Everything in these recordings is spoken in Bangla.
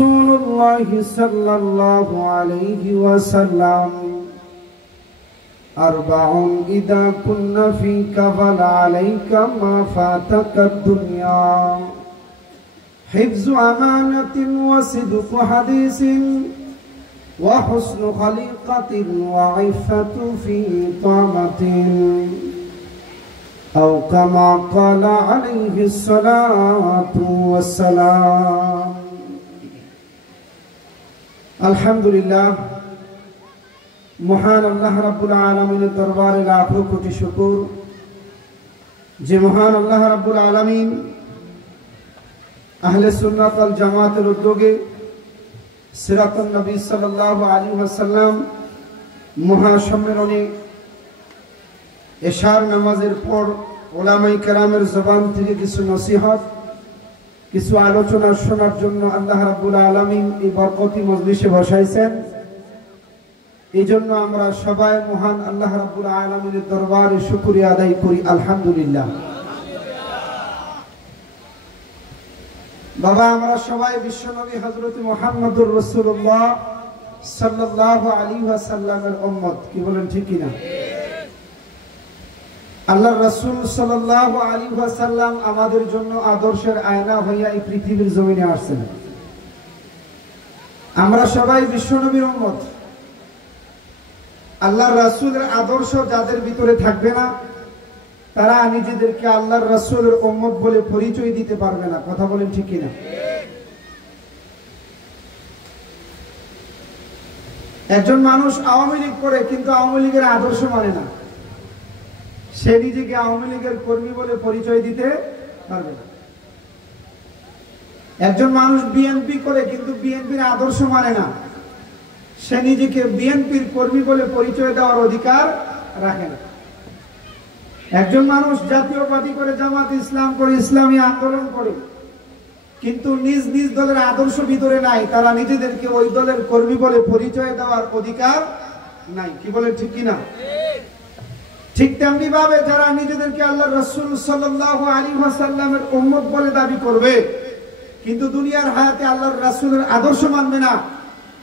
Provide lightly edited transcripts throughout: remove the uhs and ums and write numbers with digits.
رسول الله صلى الله عليه وسلم أربع إذا كنا فيك فلا عليك ما فاتك الدنيا حفظ أمانة وصدق حديث وحسن خليقة وعفة في طامة أو كما قال عليه الصلاة والسلام الحمد لله মহান আল্লাহ রাব্বুল আলামিনের দরবারে লাখো কোটি শুকর যে মহান আল্লাহ রাব্বুল আলামিন আহলে সুন্নাত ওয়াল জামাতের উদ্যোগে সিরাতুন নবী সাল্লাল্লাহু আলাইহি ওয়াসাল্লাম মহাসম্মেলনে এশার নামাজের পর উলামায়ে কেরামের জবান থেকে কিছু নসিহত কিছু আলোচনা শোনার জন্য আল্লাহ রাব্বুল আলামিন এই বরকতি মজলিসে বসাইছেন। এই জন্য আমরা সবাই মহান আল্লাহ রাব্বুল আলামিনের দরবারে শুকরিয়া আদায় করি আলহামদুলিল্লাহ। বাবা আমরা সবাই বিশ্বনবী হযরত মুহাম্মদুর রাসূলুল্লাহ সাল্লাল্লাহু আলাইহি ওয়াসাল্লামের উম্মত, কি বলেন ঠিক কি না? আল্লাহর রাসূল সাল্লাল্লাহু আলাইহি ওয়াসাল্লাম আমাদের জন্য আদর্শের আয়না হইয়া এই পৃথিবীর জমিনে আসছেন। আমরা সবাই বিশ্বনবীর উম্মত। আল্লাহর রাসূলের আদর্শ যাদের ভিতরে থাকবে না তারা নিজেদেরকে আল্লাহর রাসূলের উম্মত বলে পরিচয় দিতে পারবে না, কথা বলেন ঠিক কি না? একজন মানুষ আওয়ামী লীগ করে কিন্তু আওয়ামী লীগের আদর্শ মানে না, সে নিজেকে আওয়ামী লীগের কর্মী বলে পরিচয় দিতে পারবে না। একজন মানুষ বিএনপি করে কিন্তু বিএনপির আদর্শ মানে না, সে নিজেকে বিএনপির কর্মী বলে পরিচয় দেওয়ার অধিকার রাখে না। একজন মানুষ জাতীয়বাদী করে, জামাত ইসলাম করে, ইসলামী আন্দোলন করে, কিন্তু নিজ নিজ দলের আদর্শ ভিতরে নাই, তারা নিজেদেরকে ওই দলের কর্মী বলে পরিচয় দেওয়ার অধিকার নাই, কি বলে ঠিক কিনা? ঠিক তেমনি ভাবে যারা নিজেদেরকে আল্লাহর রাসূল সাল্লাল্লাহু আলাইহি ওয়াসাল্লামের উম্মত বলে দাবি করবে কিন্তু দুনিয়ার হায়াতে আল্লাহর রাসূলের আদর্শ মানবে না,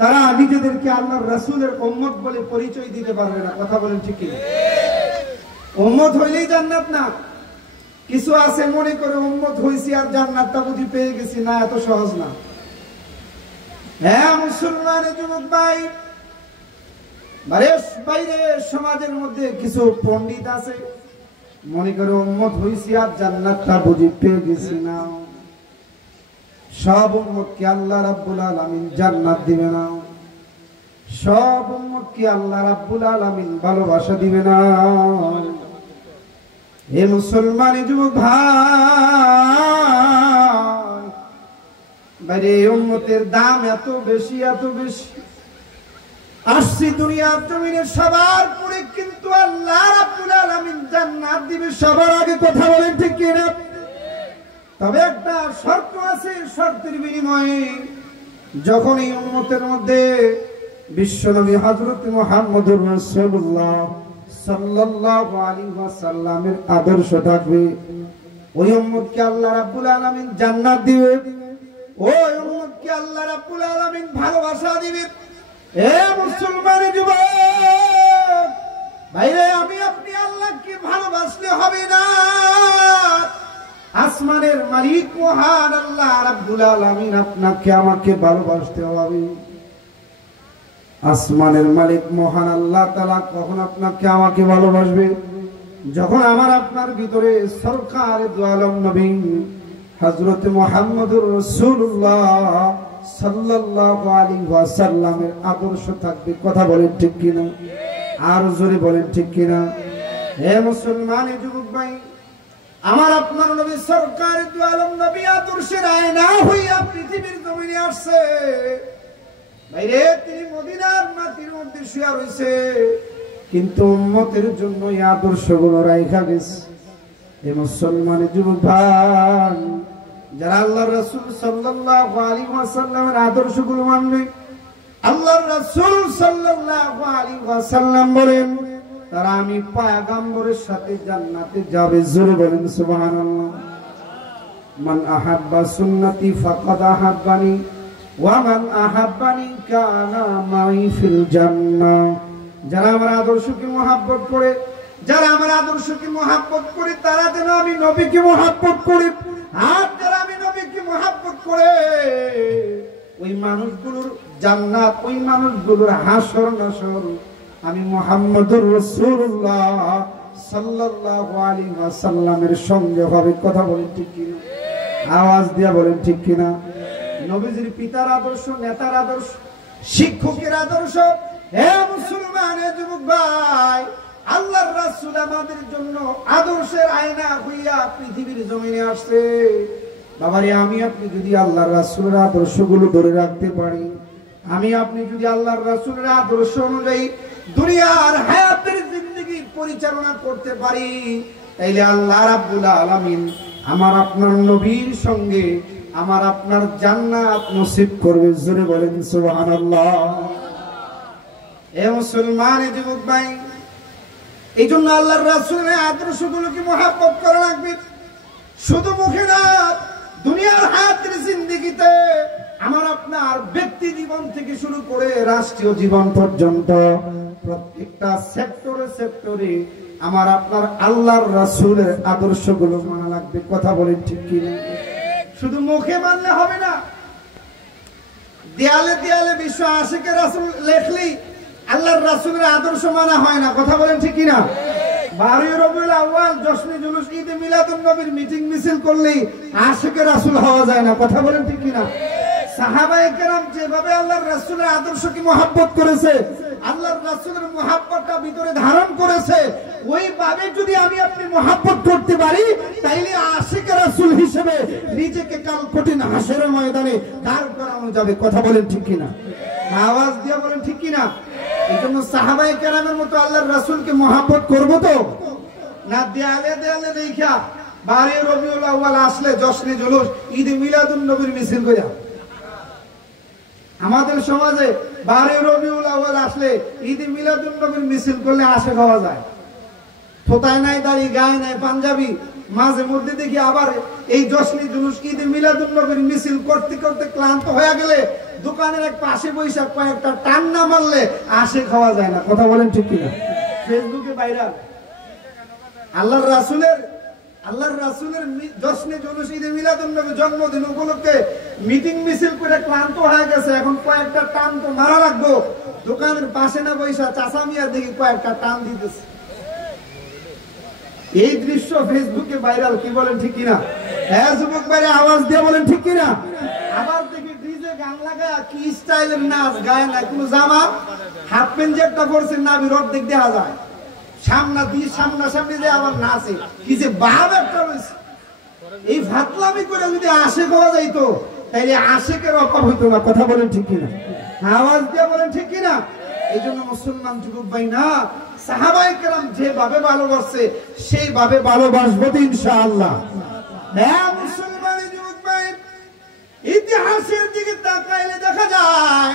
তারা নিজেদেরকে আল্লাহর রাসূলের উম্মত বলে পরিচয় দিতে পারবে না, কথা বলেন ঠিক কি? উম্মত হইলেই জান্নাত না। কিছু আছে মনে করে উম্মত হইছি আর জান্নাতটা বুঝি পেয়ে গেছি, না, এত সহজ না। হ্যাঁ মুসলমানের যুবক ভাই, বাইরে সমাজের মধ্যে কিছু পণ্ডিত আছে মনে করে উম্মত হইছি আর জান্নাতটা বুঝি পেয়ে গেছি, না। সব উম্মতকে আল্লাহ রাব্বুল আলামিন জান্নাত দিবে না, সব উম্মতকে আল্লাহ রাব্বুল আলামিন ভালোবাসা দিবে না। হে মুসলমান যুবক ভাই, বাইরে উম্মতের দাম এত বেশি, এত বেশি। আসছি দুনিয়ার জমিনে সবার পরে, কিন্তু আল্লাহ রাব্বুল আলামিন জান্নাত দিবে সবার আগে, কথা বলেন ঠিক কি না? তবে একটা শর্ত আছে, শর্তের বিনিময়ে যখন এই উম্মতের মধ্যে বিশ্বনবী হযরত মুহাম্মদুর রাসূলুল্লাহ সাল্লাল্লাহু আলাইহি ওয়াসাল্লামের আদর্শ থাকবে, ওই উম্মতকে আল্লাহ রাব্বুল আলামিন জান্নাত দিবে, ওই উম্মতকে আল্লাহ রাব্বুল আলামিন ভালোবাসা দিবে। এ মুসলমানের যুবক ভাইরে, আমি আপনি আল্লাহকে ভালোবাসলে হবে না, আসমানের মালিক মহান আল্লাহ রাব্বুল আলামিন আপনাকে আমাকে ভালোবাসতে হবে। আসমানের মালিক মহান আল্লাহ তাআলা কখন আপনাকে আমাকে ভালোবাসবে? যখন আমার আপনার ভিতরে সরকারে দু আলম নবী হযরত মুহাম্মদুর রাসূলুল্লাহ সাল্লাল্লাহু আলাইহি ওয়াসাল্লামের আদর্শ থাকবে, কথা বলেন ঠিক কিনা? আর জোরে বলেন ঠিক কিনা? হে মুসলমানের যুবক ভাই, আমার আপনার নবী সরকার দু আলম নবী আদর্শের আয়না হইয়া পৃথিবীর জমিনে আসছে। বাইরে তিনি মদিনার মাটির মধ্যে শুয়ে রয়েছে, কিন্তু উম্মতের জন্য এই আদর্শগুলো রাইখা গেছে। হে মুসলমানের যুবক ভাই, যারা আল্লাহর রাসূল সাল্লাল্লাহু আলাইহি ওয়াসাল্লামের আদর্শগুলো মানবে, আল্লাহর রাসূল সাল্লাল্লাহু আলাইহি ওয়াসাল্লাম বলেন তারা আমি পয়গম্বরের সাথে জান্নাতে যাবে। জোরে বলেন সুবহানাল্লাহ। মান আহাব্বা সুন্নতি ফাকাদ আহাব্বানি, ওয়া মান আহাব্বানি কানা মাই ফিল জান্নাহ। যারা আমার আদর্শকে মহব্বত করে, যারা আমার আদর্শকে মহব্বত করে তারা যেন আমি নবীকে মহব্বত করি। আর যারা আমি নবীকে মহব্বত করে ওই মানুষগুলোর জান্নাত, ওই মানুষগুলোর হাসর নাসর আমি মুহাম্মদুর রাসূলুল্লাহ সাল্লাল্লাহু আলাইহি ওয়াসাল্লামের সঙ্গে হবে। কথা বলেন ঠিক কিনা? আওয়াজ দিয়া বলেন ঠিক কিনা? নবীজির পিতার আদর্শ, নেতার আদর্শ, শিক্ষকের আদর্শ। হে মুসলমান, হে যুবক ভাই, আল্লাহর রাসূল আমাদের জন্য আদর্শের আয়না হইয়া পৃথিবীর জমিনে আসছে। বাবারে, আমি আপনি যদি আল্লাহর রাসূলের আদর্শগুলো ধরে রাখতে পারি, আমি আপনি যদি আল্লাহর রাসূলের আদর্শ অনুযায়ী দুনিয়ার হায়াতের জিন্দেগি পরিচালনা করতে পারি, তাইলে আল্লাহ রাব্বুল আলামিন আমার আপনার নবীর সঙ্গে আমার আপনার জান্নাত নসিব করবে। জোরে বলেন সুবহানাল্লাহ। এ মুসলমান, এ যুবক ভাই, এই জন্য আল্লাহর রাসূলের আদর্শগুলোকে মহব্বত করা লাগবে। শুধু মুখে না, দুনিয়ার হায়াতের জিন্দেগিতে আমার আপনার ব্যক্তি জীবন থেকে শুরু করে রাষ্ট্রীয় জীবন পর্যন্ত প্রত্যেকটা সেক্টরে সেক্টরে আমার আপনার আল্লাহর রাসূলের আদর্শগুলো মানা লাগবে। কথা বলেন ঠিক কিনা? শুধু মুখে মানলে হবে না, দেয়ালে দেয়ালে বিশ্ব আশিকে রাসূল লেখলি আল্লাহর রাসূলের আদর্শ মানা হয় না। কথা বলেন ঠিক কিনা? 12 রবিউল আউয়াল, জশ্নে জুলুস, ঈদ মিলাদুন নবীর মিটিং মিছিল করলেই আশিকে রাসূল হওয়া যায় না। কথা বলেন ঠিক কিনা? সাহাবায়ে কেরাম যেভাবে আল্লাহর রাসূলের আদর্শকে মহব্বত করেছে, আল্লাহর রাসূলের মহব্বতটা ভিতরে ধারণ করেছে, ওইভাবে যদি আমি আপনি মহব্বত করতে পারি, তাইলে আশিকে রাসূল হিসেবে নিজেকে কাল কঠিন হাসরের ময়দানে দাঁড় করানো যাবে। কথা বলেন ঠিক কিনা? আওয়াজ দিয়ে বলেন ঠিক কিনা? এই জন্য সাহাবায়ে কেরামের মতো আল্লাহর রাসূলকে মহব্বত করব তো না দেয়ালে দেয়ালে রেখা 12 রবিউল আউয়াল আসলে জশ্নে জুলুস, ঈদ মিলাদুন নবীর মিছিল কইরা। আমাদের সমাজে 12 রবিউল আউয়াল আসলে ঈদ মিলাদুন নবীর মিছিল করলে আসে খাওয়া যায়। থোতায় নাই দাড়ি, গায়ে নাই পাঞ্জাবি, মাঝে মধ্যে দেখি আবার এই জশ্নে জুলুস, ঈদ মিলাদুন নবীর মিছিল করতে করতে ক্লান্ত হয়ে গেলে দোকানের এক পাশে বৈশাখ কয়েকটা টান না মারলে আসে খাওয়া যায় না। কথা বলেন ঠিক কিনা? ফেসবুকে ভাইরাল আল্লাহর রাসূলের জশ্নে জুলুস, ঈদ মিলাদুন নবীর জন্মদিন উপলক্ষে মিটিং মিছিল করে ক্লান্ত হয়ে গেছে, এখন কয়েকটা টান তো মারা লাগবে। দোকানের পাশে না বৈশা চাচা মিয়া দেখি কয়েকটা টান দিতেছে। এই দৃশ্য ফেসবুকে ভাইরাল। কি বলেন ঠিক কিনা? হ্যাঁ যুবক ভাইরা, আওয়াজ দিয়ে বলেন ঠিক কিনা? আবার দেখি ডিজে গান লাগায় কি স্টাইলের নাচ, গায়ে না কোনো জামা, হাফ প্যান্ট যেটা পরছে না বিরোধ দিক দেখা যায়, সামনাসামনি যে আবার নাচে, কি যে ভাব একটা রয়েছে। এই ফাতলামি করে যদি আশিক হওয়া যাইতো, তাইলে আশিকের অভাব হইতো না। কথা বলেন ঠিক কিনা? আওয়াজ দিয়ে বলেন ঠিক কিনা? এই জন্য মুসলমান যুবক ভাই না, সাহাবায়ে কেরাম যেভাবে ভালোবাসছে সেইভাবে ভালোবাসবো ইনশাআল্লাহ। হ্যাঁ মুসলমান যুবক ভাই, ইতিহাসের দিকে তাকাইলে দেখা যায়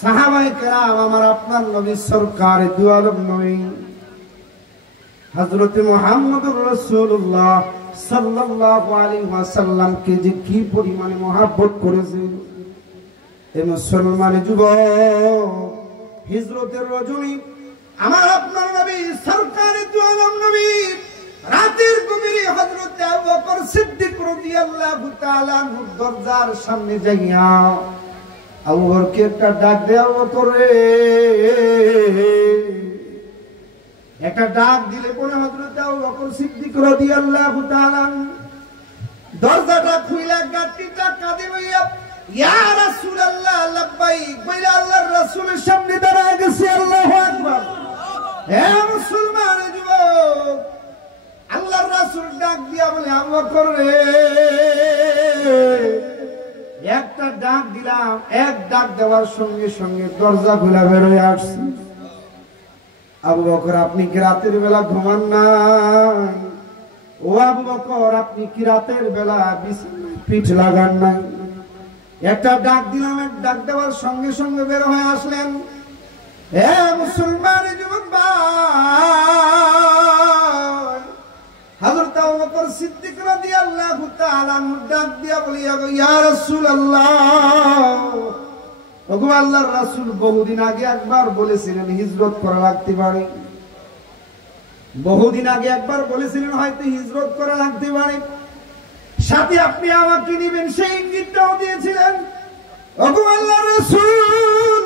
সাহাবায়ে কেরাম আমার আপনার নবী সরকার দু আলম নবী হযরত মুহাম্মদুর রাসূলুল্লাহ সাল্লাল্লাহু আলাইহি ওয়াসাল্লামকে যে কি পরিমাণে মহব্বত করেছে। এ মুসলমান যুবক, হিজরতের রজনী আমার আপনার নবী সরকার দু আলম নবী রাতের গভীরে হযরত আবু বকর সিদ্দিক রাদিয়াল্লাহু তাআলা আনহু দরজার সামনে যাইয়া আবু বকরকে একটা ডাক দেয়া, আবু বকর রে, একটা ডাক দিলে পরে হযরত আবু বকর সিদ্দিক রাদিয়াল্লাহু তাআলা দরজাটা খুইলা গাটিটা কাঁদে বইয়া ইয়া রাসূলুল্লাহ লাব্বাইক বইলা আল্লাহর রাসূলের সামনে দাঁড়ায় গেছে। আল্লাহু আকবার। হে মুসলমান যুবক, আল্লাহর রাসূল ডাক দিয়া বলে, আবু বকর রে, একটা ডাক দিলাম, এক ডাক দেওয়ার সঙ্গে সঙ্গে দরজা খুলে বের হয়ে আসছে। আবু বকর, আপনি কি রাতের বেলা ঘুমান না? ও আবু বকর, আপনি কি রাতের বেলা বিছানায় পিঠ লাগান না? একটা ডাক দিলাম, এক ডাক দেওয়ার সঙ্গে সঙ্গে বের হয়ে আসলেন। হে মুসলমান যুবক ভাই, হযরত আবু বকর সিদ্দিক রাদিয়াল্লাহু রাদিয়াল্লাহু তাআলা ডাক দিয়া বলি ইয়া রাসূলুল্লাহ, ওগো আল্লাহর রাসূল বহুদিন আগে একবার বলেছিলেন হিজরত করা লাগতে পারে, বহুদিন আগে একবার বলেছিলেন হয়তো হিজরত করা লাগতে পারে, সাথে আপনি আমাকে নেবেন সেই ইঙ্গিতটাও দিয়েছিলেন। ওগো আল্লাহর রাসূল,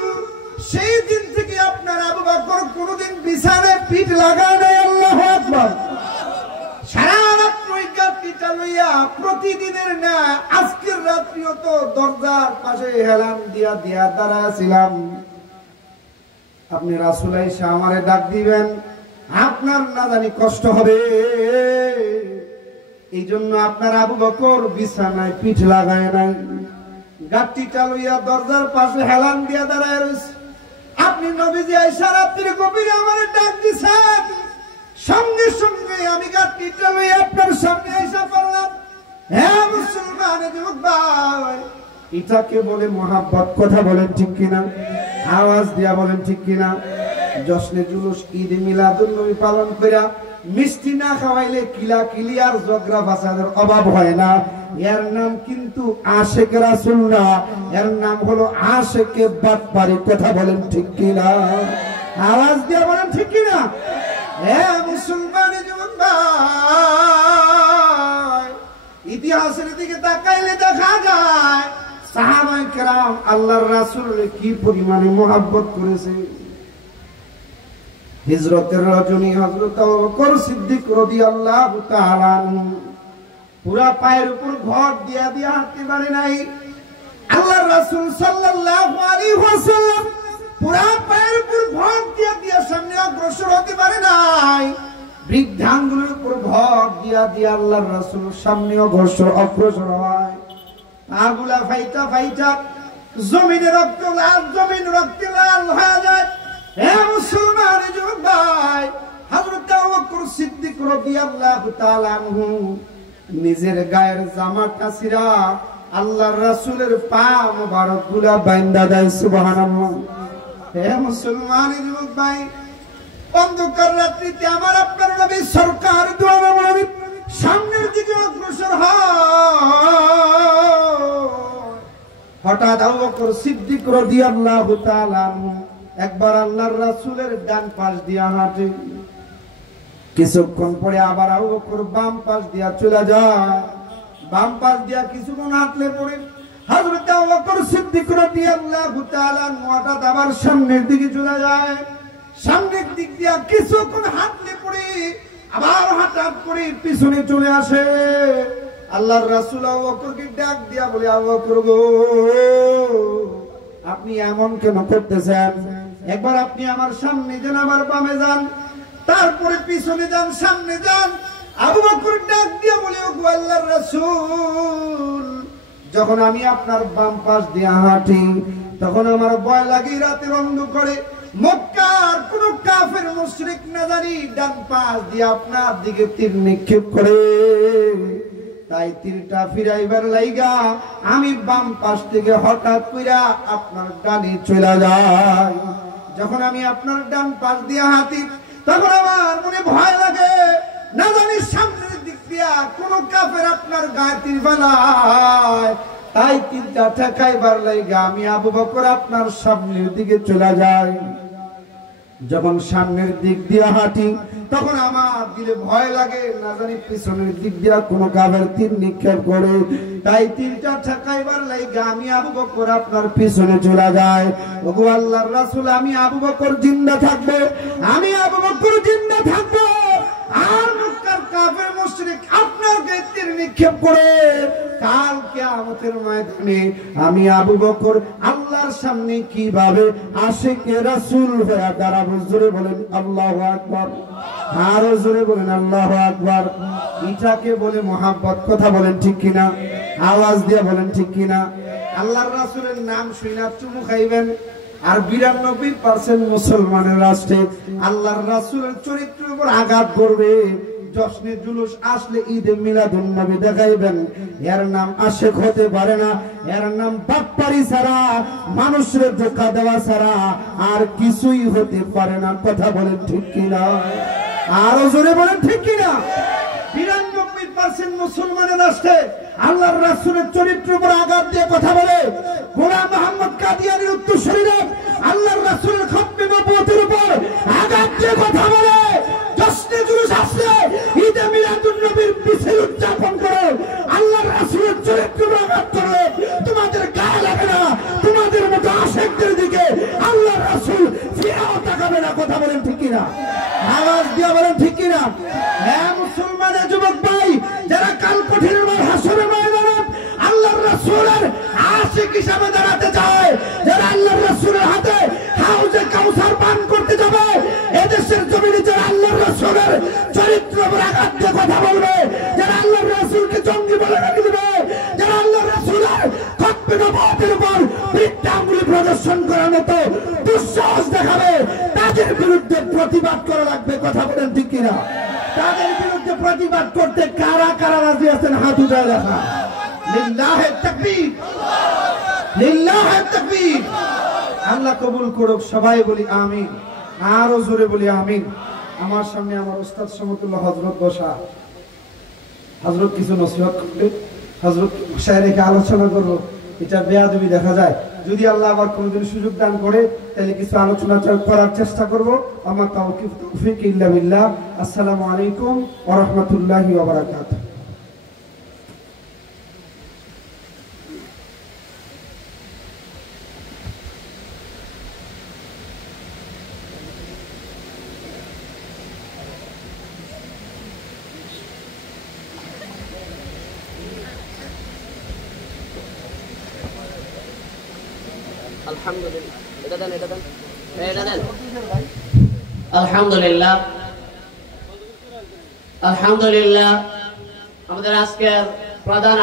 সেই দিন থেকে আপনার আবু বকর কোনদিন বিছানায় পিঠ লাগায় নাই। আল্লাহু আকবার। সারা রাত ওই গাড়িটা লইয়া প্রতিদিনের না আজকের রাত্রিও তো দরজার পাশে হেলান দিয়া দিয়া দাঁড়াছিলাম। আপনি রাসূল আয়েশা আমারে ডাক দিবেন, আপনার না জানি কষ্ট হবে, এই জন্য আপনার আবু বকর বিছানায় পিঠ লাগায় নাই, গাড়িটা লইয়া দরজার পাশে হেলান দিয়া দাঁড়ায় রয়েছে। আপনি নবীজি আয়েশা রাত্রির গভীরে আমারে ডাক দিছেন, সঙ্গে সঙ্গে আমি গাড়িটা লইয়া আপনার সামনে আয়েশা পড়লাম। হ্যাঁ মুসলমানের যুবক ভাই, এটাকে বলে মহাব্বত। কথা বলেন ঠিক কিনা? আওয়াজ দিয়া বলেন ঠিক কিনা? জশ্নে জুলুস ঈদ মিলাদুন নবী পালন কইরা মিষ্টি না খাওয়াইলে কিলা কিলিয়ার ঝগড়া ফাসাদের অভাব হয় না। এর নাম কিন্তু আশিক রাসূল না, এর নাম হলো আশিকে বাটপারি। কথা বলেন ঠিক কিনা? আওয়াজ দিয়া বলেন ঠিক কিনা? হ্যাঁ মুসলমানের যুবক ভাই, ইতিহাসের দিকে তাকাইলে দেখা যায় সাহাবায়ে কেরাম আল্লাহর রাসূলকে কি পরিমাণে মহব্বত করেছে। হিজরতের রজনী হযরত আবু বকর সিদ্দিক রাদিয়াল্লাহু তাআলা পুরা পায়ের উপর ভর দিয়া দিয়া হাঁটতে পারে নাই। আল্লাহর রাসূল সাল্লাল্লাহু আলাইহি ওয়াসাল্লাম পুরা পায়ের উপর ভর দিয়া দিয়া সামনে অগ্রসর হতে পারে নাই। বৃদ্ধাঙ্গুলের উপর ভর দিয়া দিয়া আল্লাহর রাসূল সামনে অগ্রসর হয়। আগুলা ফাইটা ফাইটা জমিনে রক্ত লাল, জমিন রক্তে লাল হয়ে যায়। হে মুসলমানের যুবক ভাই, হযরত আবু বকর সিদ্দিক রাদিয়াল্লাহু তাআলা আনহু নিজের গায়ের জামাটা ছিঁড়া আল্লাহর রাসূলের পা মোবারক গুলা বাইন্ধা দেয়। সুবহানাল্লাহ। হে মুসলমানের যুবক ভাই, অন্ধকার রাত্রিতে আমার আপনার নবী সরকার দু আলম নবী সামনের দিকে অগ্রসর হয়। হঠাৎ আবু বকর সিদ্দিক রাদিয়াল্লাহু তাআলা আনহু একবার আল্লাহর রাসূলের ডান পাশ দিয়া হাঁটে, কিছুক্ষণ পরে আবার আবু বকর বাম পাশ দিয়া চলে যায়। বাম পাশ দিয়া কিছুক্ষণ হাঁটলে পরে হযরত আবু বকর সিদ্দিক রাদিয়াল্লাহু তাআলা আনহু হঠাৎ আবার সামনের দিকে চলে যায়। সামনের দিক দিয়া কিছুক্ষণ হাঁটলে পরে আবার হঠাৎ করে পিছনে চলে আসে। আল্লাহর রাসূল আবু বকরকে ডাক দিয়া বলে, আবু বকর গো, আপনি এমন কেন করতেছেন? একবার আপনি আমার সামনে যান, আবার বামে যান, তারপরে পিছনে যান, সামনে যান। আবু বকর ডাক দিয়া বলে, ওগো আল্লাহর রাসূল, যখন আমি আপনার বাম পাশ দিয়ে হাঁটি তখন আমার ভয় লাগে রাতের অন্ধকারে মক্কার কোন কাফের মুশরিক না জানি ডান পাশ দিয়ে আপনার দিকে তীর নিক্ষেপ করে, তাই তীরটা ফিরাইবার লাইগা আমি বাম পাশ থেকে হঠাৎ কইরা আপনার ডানে চলে যাই। যখন আমি আপনার ডান পাশ দিয়ে হাঁটি তখন আমার মনে ভয় লাগে, না জানি সামনের দিক দিয়া কোন কাফের আপনার গায়ে তীর ফেলায়, তাই তীরটা ঠেকাইবার লাইগা আমি আবু বকর আপনার সামনের দিকে চলে যাই। যখন সামনের দিক দিয়ে হাঁটি তখন আমার দিলে ভয় লাগে, না জানি পিছনের দিক দিয়ে কোন কাফের তীর নিক্ষেপ করে, তাই তীরটা ঠেকাইবার লাইগা আমি আবু বকর আপনার পিছনে চলে যায়। ওগো আল্লাহর রাসূল, আমি আবু বকর জিন্দা থাকবো, আমি আবু বকর জিন্দা থাকবো, আর মক্কার কাফের মুশরিক আপনার গায়ে তীর নিক্ষেপ করে কাল কিয়ামতের ময়দানে আমি আবু বকর আল্লাহর সামনে কিভাবে আশিকে রাসূল হয়ে দাঁড়াবো? জোরে বলেন আল্লাহু আকবার, আরো জোরে বলেন আল্লাহু আকবার। এটাকে বলে মহাব্বত। কথা বলেন ঠিক কিনা? আওয়াজ দিয়ে বলেন ঠিক কিনা? আল্লাহর রাসূলের নাম শুইনা চুমু খাইবেন, আর 92% মুসলমানের রাষ্ট্রে আল্লাহর রাসূলের চরিত্রের উপর আঘাত করবে। জশ্নে জুলুস আসলে ঈদে মিলাদুন নবী দেখাইবেন, এর নাম আশিক হতে পারে না, এর নাম বাটপারি ছাড়া, মানুষের ধোঁকা দেওয়া ছাড়া আর কিছুই হতে পারে না। কথা বলেন ঠিক কিনা? আরো জোরে বলেন ঠিক কিনা? 92% আছেন মুসলমানের রাষ্ট্রে আল্লাহর রাসূলের চরিত্রের উপর আঘাত দিয়ে কথা বলে, গোলাম মোহাম্মদ কাদিয়ানীর উত্তরসূরিরা আল্লাহর রাসূলের খতমে নবুয়তের উপর আঘাত দিয়ে কথা বলে, জশ্নে জুলুস আসলে ঈদে মিলাদুন নবীর মিছিল উদযাপন করে আল্লাহর রাসূলের চরিত্রের উপর আঘাত করে, তোমাদের গায়ে লাগে না? তোমাদের মতো আশিকদের দিকে আল্লাহর রাসূল ফিরেও তাকাবে না। কথা বলেন ঠিক কিনা? আওয়াজ দিয়ে বলেন ঠিক কিনা? হ্যাঁ মুসলমানের যুবক ভাই, যারা কাল কঠিন হাসরের ময়দানে আল্লাহর রাসূলের আশিক হিসাবে দাঁড়াতে চায়, যারা আল্লাহর রাসূলের হাতে হাউজে কাউসার পান করতে যাবে, এদেশের জমিনে যারা আল্লাহর রাসূলের চরিত্রের উপর আঘাত দিয়ে কথা বলবে, যারা আল্লাহর রাসূলকে জঙ্গি বলে ডাকে দিবে, যারা আল্লাহর রাসূলের খতমে নবুয়তের উপর বৃদ্ধাঙ্গুলি প্রদর্শন করার মতো দুঃসাহস দেখাবে, তাদের বিরুদ্ধে প্রতিবাদ করা লাগবে। কথা বলেন ঠিক কিনা? তাদের বিরুদ্ধে প্রতিবাদ করতে কারা কারা রাজি আছেন? হাত উঠায় দেখা। লিল্লাহে তাকবীর, লিল্লাহে তাকবীর। আল্লাহ কবুল করুক। সবাই বলি আমিন, আরো জোরে বলি আমিন। আমার সামনে আমার ওস্তাদ সমতুল্লাহ হযরত বসা, হযরত কিছু নসিহত করবে, হযরত বসায় রেখে আলোচনা করবো। এটা বেয়াদবি দেখা যায়। যদি আল্লাহ আবার কোনোদিন সুযোগ দান করে তাহলে কিছু আলোচনা করার চেষ্টা করব। আমার তৌফিক ইল্লা বিল্লাহ। আসসালামু আলাইকুম ওয়া রাহমাতুল্লাহি ওয়া বারাকাতুহু। আলহামদুলিল্লাহ, আলহামদুলিল্লাহ। আমাদের আজকের প্রধান